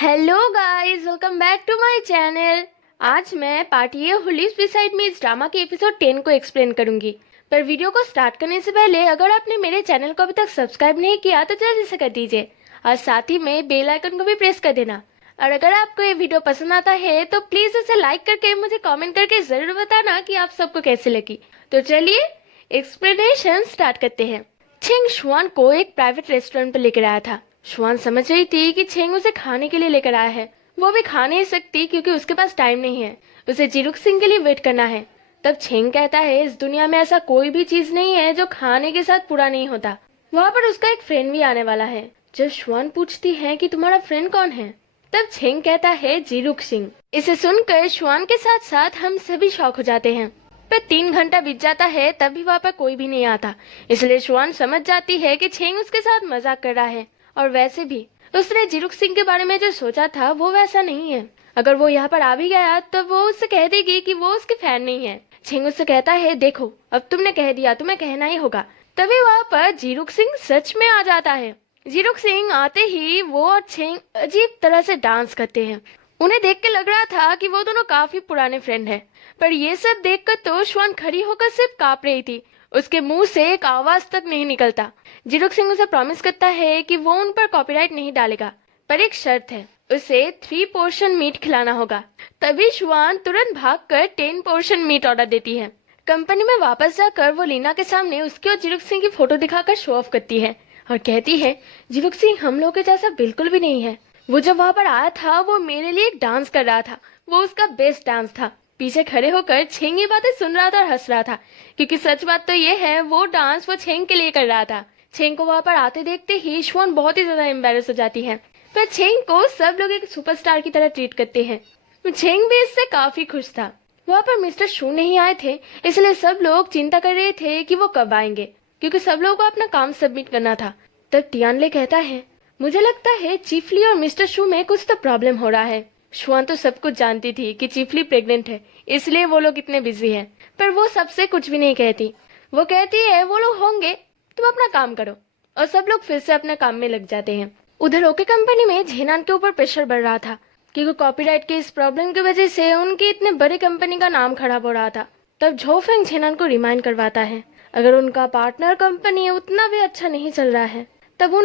Hello guys, welcome back to my channel. आज मैं part ये हु लिव्स बिसाइड मी इस ड्रामा के एपिसोड 10 को एक्सप्लेन करूंगी। पर वीडियो को स्टार्ट करने से पहले अगर आपने मेरे चैनल को अभी तक सब्सक्राइब नहीं किया तो जल्दी से कर दीजिए और साथ ही में बेल आइकन को भी प्रेस कर देना। और अगर आपको ये वीडियो पसंद आता है तो प्लीज इसे लाइक करके मुझे कॉमेंट करके जरूर बताना कि आप सबको कैसे लगी। तो चलिए एक्सप्लेनेशन स्टार्ट करते हैं। छेंग शुआन को एक प्राइवेट रेस्टोरेंट पर लेकर आया था। शुआन समझ रही थी कि छेंग उसे खाने के लिए लेकर आया है। वो भी खा नहीं सकती क्योंकि उसके पास टाइम नहीं है, उसे जिरुक सिंह के लिए वेट करना है। तब छेंग कहता है इस दुनिया में ऐसा कोई भी चीज नहीं है जो खाने के साथ पूरा नहीं होता। वहाँ पर उसका एक फ्रेंड भी आने वाला है। जब शुआन पूछती है कि तुम्हारा फ्रेंड कौन है, तब छेंग कहता है जिरुक सिंह। इसे सुनकर शुआन के साथ साथ हम सभी शॉक हो जाते हैं। पर 3 घंटा बीत जाता है तब भी वहाँ पर कोई भी नहीं आता, इसलिए शुआन समझ जाती है कि छेंग उसके साथ मजाक कर रहा है। और वैसे भी उसने जिरुक सिंह के बारे में जो सोचा था वो वैसा नहीं है। अगर वो यहाँ पर आ भी गया तो वो उससे कह देगी कि वो उसके फैन नहीं है। छेंग उससे कहता है देखो अब तुमने कह दिया, तुम्हें कहना ही होगा। तभी वहाँ पर जिरुक सिंह सच में आ जाता है। जिरुक सिंह आते ही वो और छेंग अजीब तरह से डांस करते हैं। उन्हें देख के लग रहा था कि वो दोनों काफी पुराने फ्रेंड हैं। पर ये सब देखकर तो शुआन खड़ी होकर सिर्फ कांप रही थी। उसके मुंह से एक आवाज तक नहीं निकलता। जिरुक सिंह उसे प्रॉमिस करता है कि वो उन पर कॉपीराइट नहीं डालेगा, पर एक शर्त है, उसे 3 पोर्शन मीट खिलाना होगा। तभी शुआन तुरंत भागकर 10 पोर्शन मीट ऑर्डर देती है। कंपनी में वापस जाकर वो लीना के सामने उसकी और जिरुक सिंह की फोटो दिखाकर शो ऑफ करती है और कहती है जिरुक सिंह हम लोग के जैसा बिल्कुल भी नहीं है। वो जब वहाँ पर आया था वो मेरे लिए एक डांस कर रहा था, वो उसका बेस्ट डांस था। पीछे खड़े होकर छेंग ये बातें सुन रहा था और हंस रहा था, क्योंकि सच बात तो ये है वो डांस वो छेंग के लिए कर रहा था। छेंग को वहाँ पर आते देखते ही शुआन बहुत ही ज्यादा एम्बेरस हो जाती है। पर छेंग को सब लोग एक सुपरस्टार की तरह ट्रीट करते हैं। छेंग भी इससे काफी खुश था। वहाँ पर मिस्टर शू नहीं आए थे, इसलिए सब लोग चिंता कर रहे थे कि वो कब आएंगे, क्योंकि सब लोगों को अपना काम सबमिट करना था। तब टियानले कहता है मुझे लगता है चीफली और मिस्टर शू में कुछ तो प्रॉब्लम हो रहा है। शुआन तो सब कुछ जानती थी कि चीफली प्रेग्नेंट है, इसलिए वो लोग इतने बिजी हैं। पर वो सबसे कुछ भी नहीं कहती। वो कहती है वो लोग होंगे, तुम अपना काम करो। और सब लोग फिर से अपने काम में लग जाते हैं। उधर ओके कंपनी में झेनान के ऊपर प्रेशर बढ़ रहा था, क्योंकि कॉपीराइट के इस प्रॉब्लम की वजह से उनकी इतने बड़ी कंपनी का नाम खराब हो रहा था। तब झोफेंग झेनान को रिमाइंड करवाता है अगर उनका पार्टनर कंपनी उतना भी अच्छा नहीं चल रहा है तब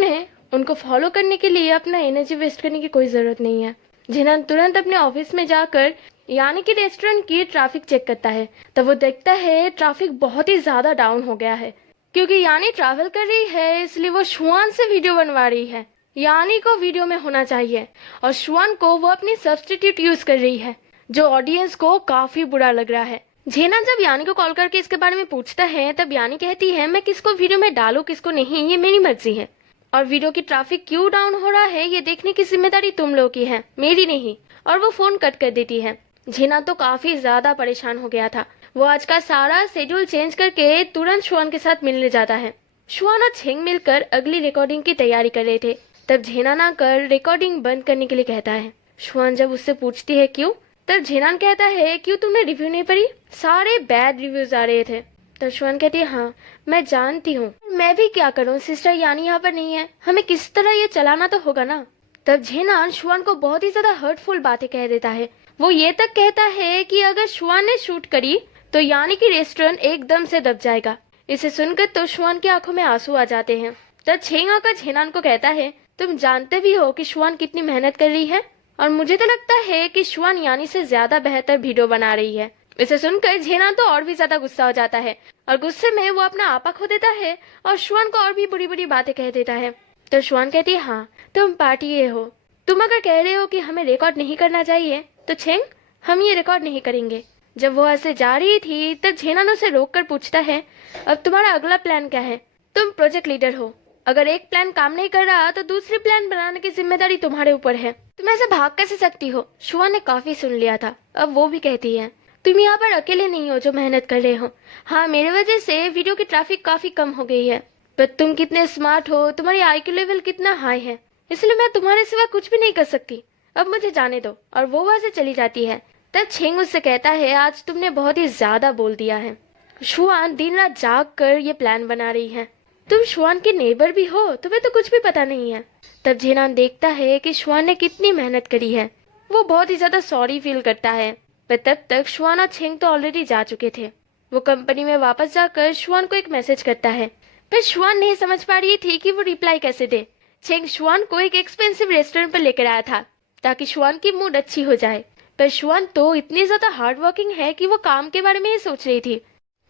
उनको फॉलो करने के लिए अपना एनर्जी वेस्ट करने की कोई जरूरत नहीं है। झेनान तुरंत अपने ऑफिस में जाकर यानी कि रेस्टोरेंट की ट्रैफिक चेक करता है। तब वो देखता है ट्रैफिक बहुत ही ज्यादा डाउन हो गया है, क्योंकि यानी ट्रैवल कर रही है, इसलिए वो शुआन से वीडियो बनवा रही है। यानी को वीडियो में होना चाहिए और शुआन को वो अपनी सब्स्टिट्यूट यूज कर रही है, जो ऑडियंस को काफी बुरा लग रहा है। झेनान जब यानी को कॉल करके इसके बारे में पूछता है तब यानी कहती है मैं किसको वीडियो में डालूं किसको नहीं ये मेरी मर्जी है, और वीडियो की ट्रैफिक क्यों डाउन हो रहा है ये देखने की जिम्मेदारी तुम लोग की है, मेरी नहीं। और वो फोन कट कर देती है। झेना तो काफी ज्यादा परेशान हो गया था। वो आज का सारा शेड्यूल चेंज करके तुरंत शुआन के साथ मिलने जाता है। शुआन और छेंग मिलकर अगली रिकॉर्डिंग की तैयारी कर रहे थे। तब झेना ना कर रिकॉर्डिंग बंद करने के लिए कहता है। शुआन जब उससे पूछती है क्यों, तब झेनान कहता है क्यों तुमने रिव्यू नहीं पढ़ी, सारे बैड रिव्यूज आ रहे थे। तब शुआन कहती है हाँ मैं जानती हूँ, मैं भी क्या करूँ, सिस्टर यानी यहाँ पर नहीं है, हमें किस तरह ये चलाना तो होगा ना। तब झेनान शुआन को बहुत ही ज्यादा हर्टफुल बातें कह देता है। वो ये तक कहता है कि अगर शुआन ने शूट करी तो यानी कि रेस्टोरेंट एकदम से दब जाएगा। इसे सुनकर तो शुआन की आंखों में आंसू आ जाते हैं। तब छेंग आकर झेनान को कहता है तुम जानते भी हो कि शुआन कितनी मेहनत कर रही है, और मुझे तो लगता है कि शुआन यानी से ज्यादा बेहतर वीडियो बना रही है। इसे सुनकर झेनान तो और भी ज्यादा गुस्सा हो जाता है और गुस्से में वो अपना आपा खो देता है और शुआन को और भी बुरी बुरी बातें कह देता है। तो शुआन कहती है हाँ तुम पार्टी हो, तुम अगर कह रहे हो कि हमें रिकॉर्ड नहीं करना चाहिए तो छेंग हम ये रिकॉर्ड नहीं करेंगे। जब वो ऐसे जा रही थी तब झेनान उसे रोक कर पूछता है अब तुम्हारा अगला प्लान क्या है, तुम प्रोजेक्ट लीडर हो, अगर एक प्लान काम नहीं कर रहा तो दूसरी प्लान बनाने की जिम्मेदारी तुम्हारे ऊपर है, तुम ऐसे भाग कैसे सकती हो। शुआन ने काफी सुन लिया था। अब वो भी कहती है तुम यहाँ पर अकेले नहीं हो जो मेहनत कर रहे हो, हाँ मेरे वजह से वीडियो की ट्रैफिक काफी कम हो गई है, पर तुम कितने स्मार्ट हो, तुम्हारी आईक्यू लेवल कितना हाई है, इसलिए मैं तुम्हारे सिवा कुछ भी नहीं कर सकती, अब मुझे जाने दो। और वो वहां से चली जाती है। तब छेंग उससे कहता है आज तुमने बहुत ही ज्यादा बोल दिया है, शुआन दिन रात जाग कर ये प्लान बना रही है, तुम शुआन के नेबर भी हो, तुम्हें तो कुछ भी पता नहीं है। तब झेनान देखता है कि शुआन ने कितनी मेहनत करी है। वो बहुत ही ज्यादा सॉरी फील करता है, पर तब तक शुआन और छेंग तो ऑलरेडी जा चुके थे। वो कंपनी में वापस जाकर शुआन को एक मैसेज करता है, पर शुआन नहीं समझ पा रही थी कि वो रिप्लाई कैसे दे। छेंग शुआन को एक एक्सपेंसिव रेस्टोरेंट पर लेकर आया था ताकि शुआन की मूड अच्छी हो जाए, पर शुआन तो इतनी ज्यादा हार्ड वर्किंग है कि वो काम के बारे में ही सोच रही थी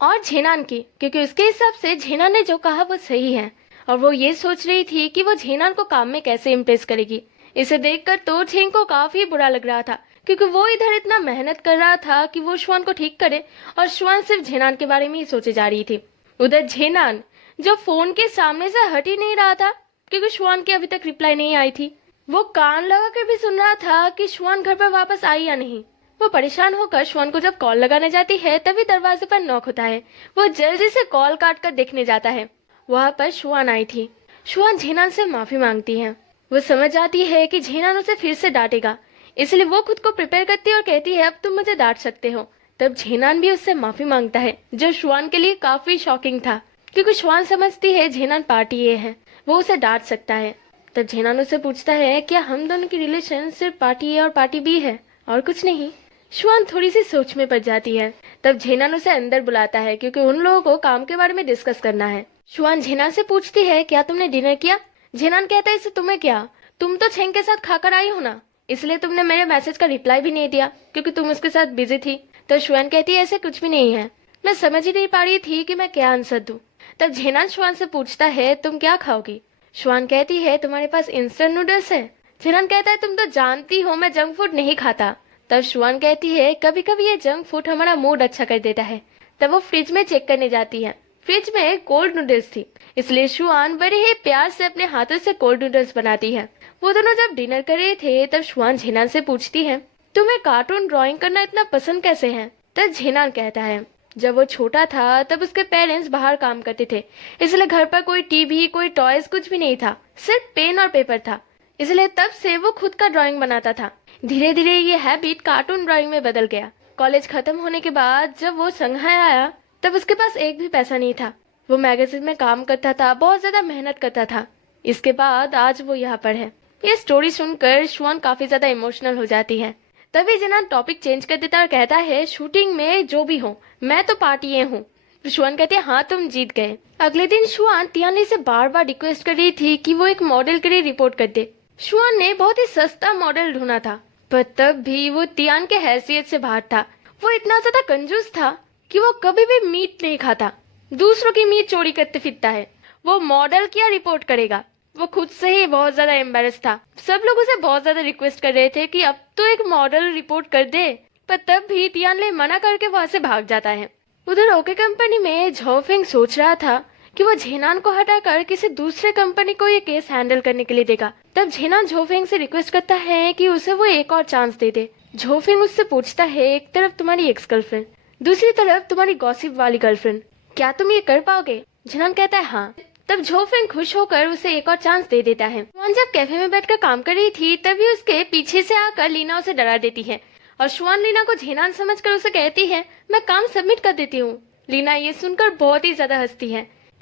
और झेनान की, क्योंकि उसके हिसाब से झेनान ने जो कहा वो सही है और वो ये सोच रही थी कि वो झेनान को काम में कैसे इम्प्रेस करेगी। इसे देखकर तो छेंग को काफी बुरा लग रहा था, क्योंकि वो इधर इतना मेहनत कर रहा था कि वो शुआन को ठीक करे और शुआन सिर्फ झेनान के बारे में ही सोचे जा रही थी। उधर झेनान जो फोन के सामने से हट ही नहीं रहा था, क्योंकि शुआन की अभी तक रिप्लाई नहीं आई थी। वो कान लगा कर भी सुन रहा था कि शुआन घर पर वापस आई या नहीं। वो परेशान होकर शुआन को जब कॉल लगाने जाती है तभी दरवाजे पर नॉक होता है। वो जल्दी से कॉल काट कर देखने जाता है। वहाँ पर शुआन आई थी। शुआन झेनान से माफी मांगती है। वो समझ जाती है कि झेनान उसे फिर से डांटेगा, इसलिए वो खुद को प्रिपेयर करती है और कहती है अब तुम मुझे डांट सकते हो। तब झेनान भी उससे माफी मांगता है, जो शुआन के लिए काफी शॉकिंग था, क्योंकि शुआन समझती है झेनान पार्टी ए है, वो उसे डांट सकता है। तब झेनान उससे पूछता है क्या हम दोनों की रिलेशन सिर्फ पार्टी ए और पार्टी बी है और कुछ नहीं। शुआन थोड़ी सी सोच में पड़ जाती है। तब झेनान उसे अंदर बुलाता है, क्योंकि उन लोगों को काम के बारे में डिस्कस करना है। शुआन झेनान से पूछती है क्या तुमने डिनर किया। झेनान कहता है इससे तुम्हें क्या, तुम तो छेंग के साथ खाकर आई हो ना, इसलिए तुमने मेरे मैसेज का रिप्लाई भी नहीं दिया क्योंकि तुम उसके साथ बिजी थी। तो शुआन कहती है ऐसे कुछ भी नहीं है, मैं समझ ही नहीं पा रही थी कि मैं क्या आंसर दूं। तब झेनान शुआन से पूछता है तुम क्या खाओगी। शुआन कहती है तुम्हारे पास इंस्टेंट नूडल्स है। झेनान कहता है तुम तो जानती हो मैं जंक फूड नहीं खाता। तब शुआन कहती है कभी कभी ये जंक फूड हमारा मूड अच्छा कर देता है। तब वो फ्रिज में चेक करने जाती है। फ्रिज में कोल्ड नूडल्स थी, इसलिए शुआन बड़े ही प्यार से अपने हाथों से कोल्ड नूडल्स बनाती है। वो दोनों जब डिनर कर रहे थे तब शुआन झेनान से पूछती है तुम्हें कार्टून ड्राइंग करना इतना पसंद कैसे है। तब झेनान कहता है जब वो छोटा था तब उसके पेरेंट्स बाहर काम करते थे, इसलिए घर पर कोई टीवी कोई टॉयज कुछ भी नहीं था, सिर्फ पेन और पेपर था, इसलिए तब से वो खुद का ड्राइंग बनाता था। धीरे धीरे ये हैबिट कार्टून ड्राइंग में बदल गया। कॉलेज खत्म होने के बाद जब वो संघाई आया तब उसके पास एक भी पैसा नहीं था। वो मैगजीन में काम करता था, बहुत ज्यादा मेहनत करता था। इसके बाद आज वो यहाँ पर है। ये स्टोरी सुनकर शुआन काफी ज्यादा इमोशनल हो जाती है। तभी झेनान टॉपिक चेंज कर देता है और कहता है शूटिंग में जो भी हो मैं तो पार्टी ए हूँ। शुआन कहते हैं हाँ तुम जीत गए। अगले दिन शुआन तियानली से बार बार रिक्वेस्ट कर रही थी कि वो एक मॉडल के लिए रिपोर्ट कर दे। शुआन ने बहुत ही सस्ता मॉडल ढूंढा था, पर तब भी वो तियान के हैसियत से बाहर था। वो इतना ज्यादा कंजूस था कि वो कभी भी मीट नहीं खाता, दूसरों की मीट चोरी करते फिरता है। वो मॉडल क्या रिपोर्ट करेगा। वो खुद से ही बहुत ज्यादा एम्बेरस था। सब लोग उसे बहुत ज्यादा रिक्वेस्ट कर रहे थे कि अब तो एक मॉडल रिपोर्ट कर दे, पर तब भी तियानले मना करके वहां से भाग जाता है। उधर ओके कंपनी में झोफिंग सोच रहा था कि वो झेनान को हटाकर किसी दूसरे कंपनी को ये केस हैंडल करने के लिए देगा। तब झेनान झोफिंग से रिक्वेस्ट करता है कि उसे वो एक और चांस दे दे। झोफिंग उससे पूछता है एक तरफ तुम्हारी एक्स गर्लफ्रेंड, दूसरी तरफ तुम्हारी गॉसिप वाली गर्लफ्रेंड, क्या तुम ये कर पाओगे। झेनान कहता है हाँ। तब झोफिंग खुश होकर उसे एक और चांस दे देता है। शुआन जब कैफे में बैठकर काम कर रही थी तभी उसके पीछे से आकर लीना उसे डरा देती है और शुआन लीना को झेनान समझकर उसे कहती है मैं काम सबमिट कर देती हूँ। लीना ये सुनकर बहुत ही ज्यादा हंसती है।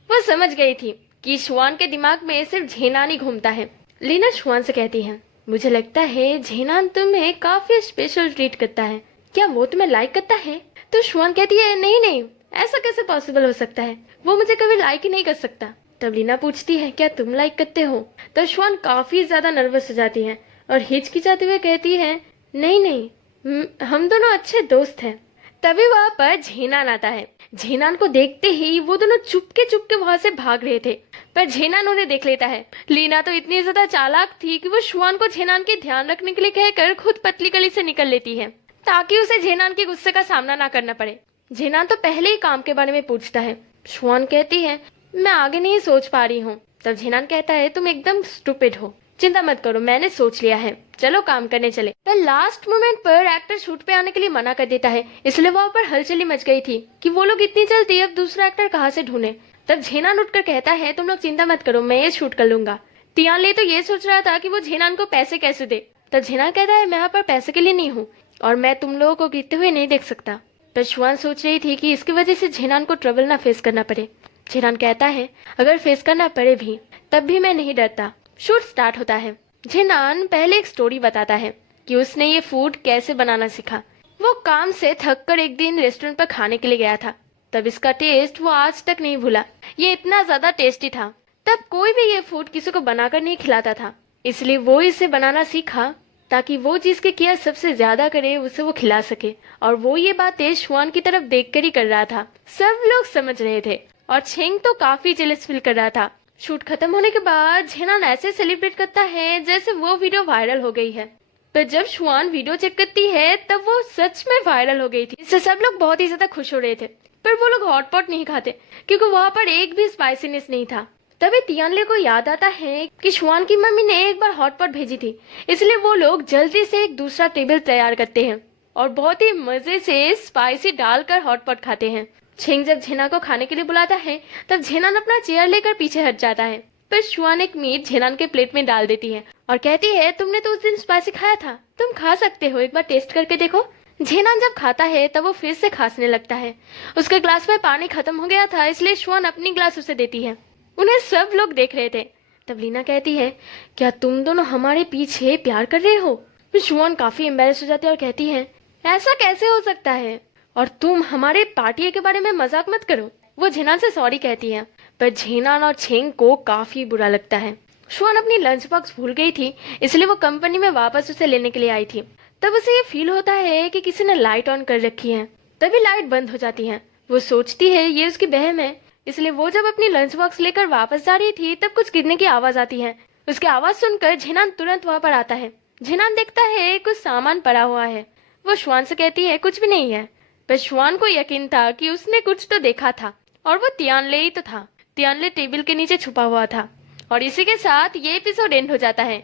वो समझ गई थी कि शुआन के दिमाग में सिर्फ झेनान ही घूमता है। लीना शुआन से कहती है मुझे लगता है झेनान तुम्हें काफी स्पेशल ट्रीट करता है, क्या वो तुम्हें लाइक करता है। तो शुआन कहती है नहीं नहीं, ऐसा कैसे पॉसिबल हो सकता है, वो मुझे कभी लाइक ही नहीं कर सकता। तब लीना पूछती है क्या तुम लाइक करते हो। तो शुआन काफी ज्यादा नर्वस हो जाती है और हिचकिचाते हुए कहती है नहीं नहीं, हम दोनों अच्छे दोस्त हैं। तभी वहाँ पर झेनान आता है। झेनान को देखते ही वो दोनों चुपके वहां से भाग रहे थे, पर झेनान उन्हें देख लेता है। लीना तो इतनी ज्यादा चालाक थी कि वो शुआन को झेनान के ध्यान रखने के लिए कहकर खुद पतली गली से निकल लेती है, ताकि उसे झेनान के गुस्से का सामना ना करना पड़े। झेनान तो पहले ही काम के बारे में पूछता है। शुआन कहती है मैं आगे नहीं सोच पा रही हूँ। तब झेनान कहता है तुम एकदम स्टूपिड हो, चिंता मत करो मैंने सोच लिया है, चलो काम करने चले। पर लास्ट मोमेंट पर एक्टर शूट पे आने के लिए मना कर देता है, इसलिए वहाँ पर हलचली मच गई थी कि वो लोग इतनी जल्दी अब दूसरा एक्टर कहाँ से ढूंढे। तब झेनान उठकर कहता है तुम लोग चिंता मत करो मैं ये शूट कर लूंगा। तियानले तो ये सोच रहा था कि वो झेनान को पैसे कैसे दे। तब झेनान कहता है मैं यहाँ पर पैसे के लिए नहीं हूँ और मैं तुम लोगों को गिरते हुए नहीं देख सकता। पर शुआन सोच रही थी कि इसकी वजह से झेनान को ट्रबल ना फेस करना पड़े। झेनान कहता है अगर फेस करना पड़े भी तब भी मैं नहीं डरता, शूट स्टार्ट होता है। झेनान पहले एक स्टोरी बताता है कि उसने ये फूड कैसे बनाना सीखा। वो काम से थक कर एक दिन रेस्टोरेंट पर खाने के लिए गया था, तब इसका टेस्ट वो आज तक नहीं भूला। ये इतना ज्यादा टेस्टी था, तब कोई भी ये फूड किसी को बनाकर नहीं खिलाता था, इसलिए वो इसे बनाना सीखा ताकि वो जिसके केयर सबसे ज्यादा करे उसे वो खिला सके। और वो ये बातें शुआन की तरफ देखकर ही कर रहा था। सब लोग समझ रहे थे और छेंग तो काफी जेलस फील कर रहा था। शूट खत्म होने के बाद झेनान ऐसे सेलिब्रेट करता है जैसे वो वीडियो वायरल हो गई है। पर जब शुआन वीडियो चेक करती है तब वो सच में वायरल हो गई थी। इससे सब लोग बहुत ही ज्यादा खुश हो रहे थे, पर वो लोग हॉटपॉट नहीं खाते क्योंकि वहाँ पर एक भी स्पाइसीनेस नहीं था। तभी तियानले को याद आता है कि शुआन की मम्मी ने एक बार हॉटपॉट भेजी थी, इसलिए वो लोग जल्दी से एक दूसरा टेबल तैयार करते हैं और बहुत ही मजे से स्पाइसी डालकर हॉटपॉट खाते हैं। छेंग जब झेना को खाने के लिए बुलाता है तब झेनान अपना चेयर लेकर पीछे हट जाता है, पर शुआन एक मीट झेनान के प्लेट में डाल देती है और कहती है, तुमने तो उस दिन स्पाइसी खाया था, तुम खा सकते हो, एक बार टेस्ट करके देखो। झेनान जब खाता है तब वो फिर से खांसने लगता है। उसके ग्लास में पानी खत्म हो गया था, इसलिए शुआन अपनी ग्लास उसे देती है। उन्हें सब लोग देख रहे थे। तब लीना कहती है, क्या तुम दोनों हमारे पीछे प्यार कर रहे हो? शुआन काफी एम्बेरस हो जाती है और कहती है, ऐसा कैसे हो सकता है, और तुम हमारे पार्टी के बारे में मजाक मत करो। वो झेनान से सॉरी कहती है, पर झेनान और छेंग को काफी बुरा लगता है। शुआन अपनी लंच बॉक्स भूल गई थी, इसलिए वो कंपनी में वापस उसे लेने के लिए आई थी। तब उसे ये फील होता है कि किसी ने लाइट ऑन कर रखी है। तभी लाइट बंद हो जाती है। वो सोचती है ये उसकी बहन है, इसलिए वो जब अपनी लंच बॉक्स लेकर वापस जा रही थी तब कुछ गिरने की आवाज आती है। उसकी आवाज सुनकर झेनान तुरंत वहाँ पर आता है। झेनान देखता है कुछ सामान पड़ा हुआ है। वो शुआन से कहती है, कुछ भी नहीं है, पर शुआन को यकीन था कि उसने कुछ तो देखा था, और वो तियानले ही तो था। तियानले टेबल के नीचे छुपा हुआ था। और इसी के साथ ये एपिसोड एंड हो जाता है।